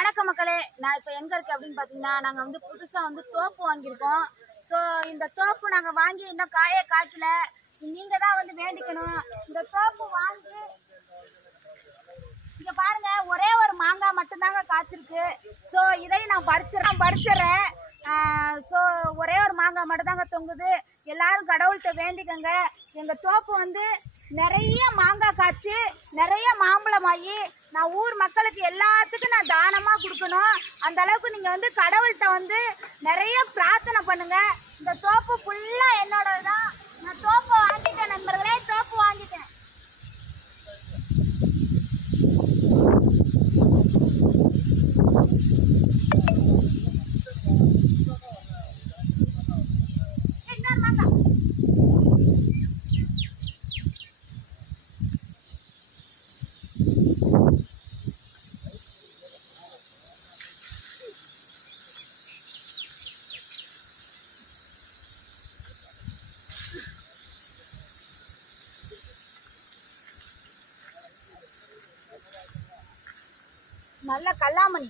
வணக்க மக்களே, நான் இப்போ எங்கே இருக்கேன் அப்படின்னு பார்த்தீங்கன்னா, நாங்கள் வந்து புதுசாக வந்து தோப்பு வாங்கியிருக்கோம். ஸோ இந்த தோப்பு நாங்கள் வாங்கி இன்னும் காயே காய்ச்சல. நீங்கள் தான் வந்து வேண்டிக்கணும். இந்த தோப்பு வாங்கி இங்கே பாருங்க, ஒரே ஒரு மாங்காய் மட்டும்தாங்க காய்ச்சிருக்கு. ஸோ இதையும் நான் பறிச்சிடுறேன். ஸோ ஒரே ஒரு மாங்காய் மட்டும்தாங்க தொங்குது. எல்லாரும் கடவுள்கிட்ட வேண்டிக்கங்க. எங்கள் தோப்பு வந்து நிறைய மாங்காய் காய்ச்சி நிறைய மாம்பழம் ஆகி நான் ஊர் மக்களுக்கு எல்லாத்துக்கும் நான் தானமாக கொடுக்கணும். அந்த அளவுக்கு நீங்கள் வந்து கடவுள்கிட்ட வந்து நிறைய பிரார்த்தனை பண்ணுங்க. இந்த தோப்பு ஃபுல்லாக என்னோடது தான். நான் தோப்பை வாங்கிட்டேன் நண்பர்களே, தோப்பு வாங்கிட்டேன். நல்ல கல்லாமணி